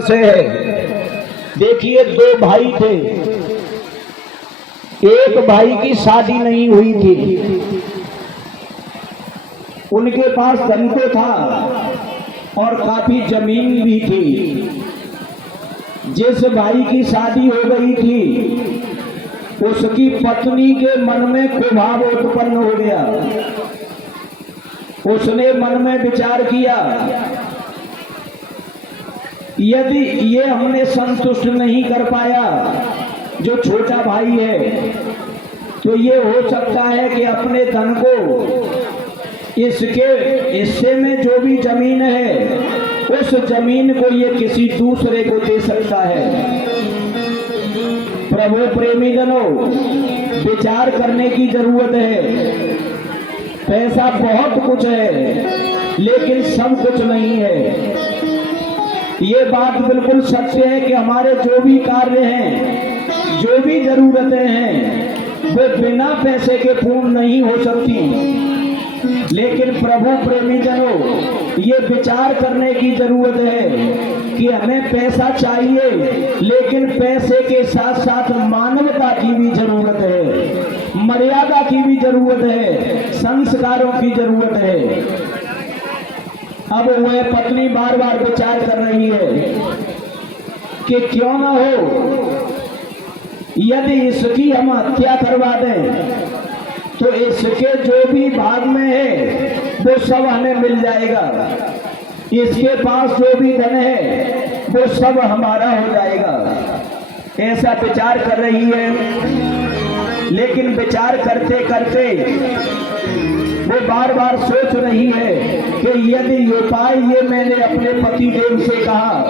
से है। देखिए, दो भाई थे, एक भाई की शादी नहीं हुई थी, उनके पास धन तो था और काफी जमीन भी थी। जिस भाई की शादी हो गई थी उसकी पत्नी के मन में कुभाव उत्पन्न हो गया। उसने मन में विचार किया, यदि ये हमने संतुष्ट नहीं कर पाया जो छोटा भाई है, तो ये हो सकता है कि अपने धन को इसके हिस्से में जो भी जमीन है उस जमीन को ये किसी दूसरे को दे सकता है। प्रभु प्रेमीजनों, विचार करने की जरूरत है। पैसा बहुत कुछ है लेकिन सब कुछ नहीं है। ये बात बिल्कुल सत्य है कि हमारे जो भी कार्य हैं, जो भी जरूरतें हैं, वो बिना पैसे के पूर्ण नहीं हो सकती। लेकिन प्रभु प्रेमीजनों, ये विचार करने की जरूरत है कि हमें पैसा चाहिए, लेकिन पैसे के साथ साथ मानवता की भी जरूरत है, मर्यादा की भी जरूरत है, संस्कारों की जरूरत है। अब वह पत्नी बार बार विचार कर रही है कि क्यों ना हो, यदि इसकी हम हत्या करवा दें तो इसके जो भी भाग में है वो सब हमें मिल जाएगा। इसके पास जो भी धन है वो सब हमारा हो जाएगा। ऐसा विचार कर रही है, लेकिन विचार करते करते वो बार बार सोच रही है कि यदि उपाय ये मैंने अपने पति देव से कहा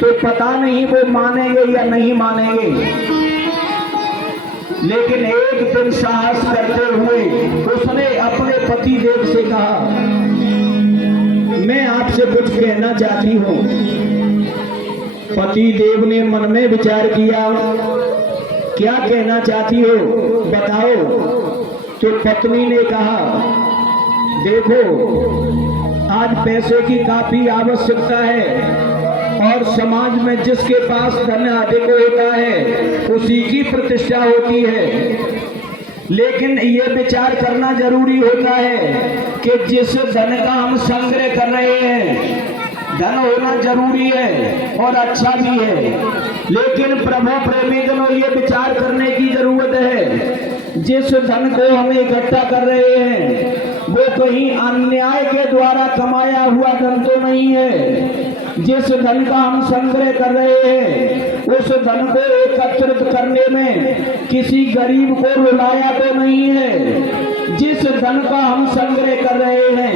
तो पता नहीं वो मानेंगे या नहीं मानेंगे। लेकिन एक दिन साहस करते हुए उसने अपने पति देव से कहा, मैं आपसे कुछ कहना चाहती हूँ। पति देव ने मन में विचार किया, क्या कहना चाहती हो, बताओ। तो पत्नी ने कहा, देखो, आज पैसे की काफी आवश्यकता है और समाज में जिसके पास धन अधिक होता है उसी की प्रतिष्ठा होती है। लेकिन ये विचार करना जरूरी होता है कि जिस धन का हम संग्रह कर रहे हैं, धन होना जरूरी है और अच्छा भी है, लेकिन प्रभु प्रेमीजनों, ये विचार करने की जरूरत है जिस धन को हम इकट्ठा कर रहे हैं वो कहीं अन्याय के द्वारा कमाया हुआ धन तो नहीं है। जिस धन का हम संग्रह कर रहे हैं उस धन को एकत्रित करने में किसी गरीब को रुलाया तो नहीं है। जिस धन का हम संग्रह कर रहे हैं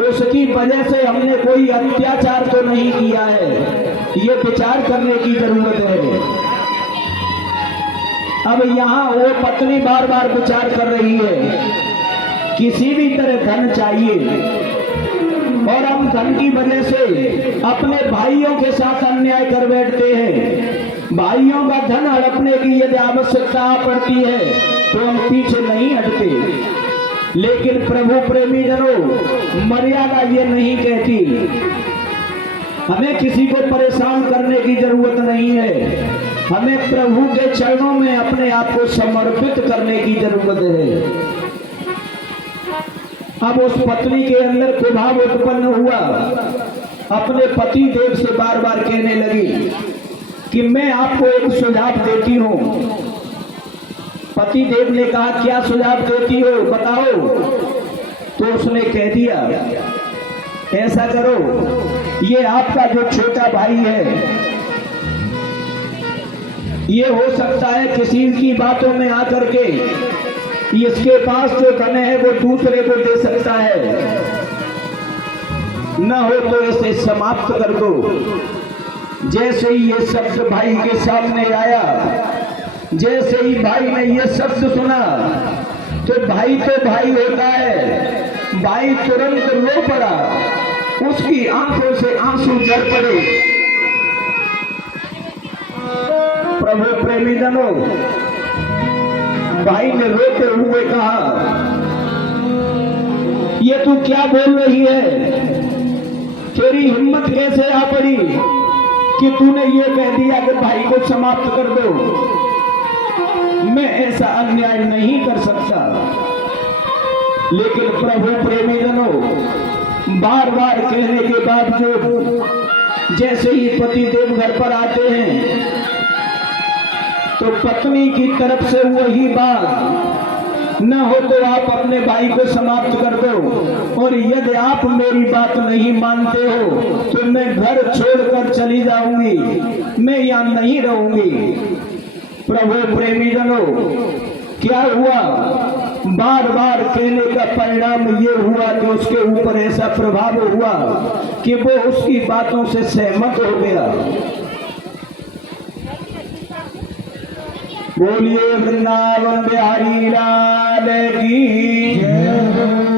उसकी वजह से हमने कोई अत्याचार तो नहीं किया है। ये विचार करने की जरूरत है। अब यहाँ वो पत्नी बार बार विचार कर रही है, किसी भी तरह धन चाहिए और हम धन की वजह से अपने भाइयों के साथ अन्याय कर बैठते हैं। भाइयों का धन हड़पने की यदि आवश्यकता पड़ती है तो हम पीछे नहीं हटते। लेकिन प्रभु प्रेमीजनों, मर्यादा ये नहीं कहती। हमें किसी को परेशान करने की जरूरत नहीं है, हमें प्रभु के चरणों में अपने आप को समर्पित करने की जरूरत है। अब उस पत्नी के अंदर कुभाव उत्पन्न हुआ, अपने पति देव से बार बार कहने लगी कि मैं आपको एक सुझाव देती हूँ। पति देव ने कहा, क्या सुझाव देती हो, बताओ। तो उसने कह दिया, ऐसा करो, ये आपका जो छोटा भाई है, ये हो सकता है किसी की बातों में आकर के इसके पास जो धन है वो दूसरे को दे सकता है। न हो तो इसे समाप्त कर दो। जैसे ही ये शब्द भाई के सामने आया, जैसे ही भाई ने ये शब्द सुना तो भाई तो भाई होता है, भाई तुरंत रो पड़ा, उसकी आंखों से आंसू झर पड़े। प्रभु प्रेमीजनों, भाई ने रोते हुए कहा, ये तू क्या बोल रही है, तेरी हिम्मत कैसे आ पड़ी, कि तूने ये कह दिया कि भाई को समाप्त कर दो। मैं ऐसा अन्याय नहीं कर सकता। लेकिन प्रभु प्रेमीजनों, बार बार कहने के बावजूद जैसे ही पति देव घर पर आते हैं तो पत्नी की तरफ से वही बात, न हो तो आप अपने भाई को समाप्त कर दो, और यदि आप मेरी बात नहीं मानते हो तो मैं घर छोड़कर चली जाऊंगी, मैं यहाँ नहीं रहूंगी। प्रभु प्रेमीजनों, क्या हुआ? बार बार कहने का परिणाम ये हुआ कि उसके ऊपर ऐसा प्रभाव हुआ कि वो उसकी बातों से सहमत हो गया। बोलिए वृंदावन बिहारी लाल की जय।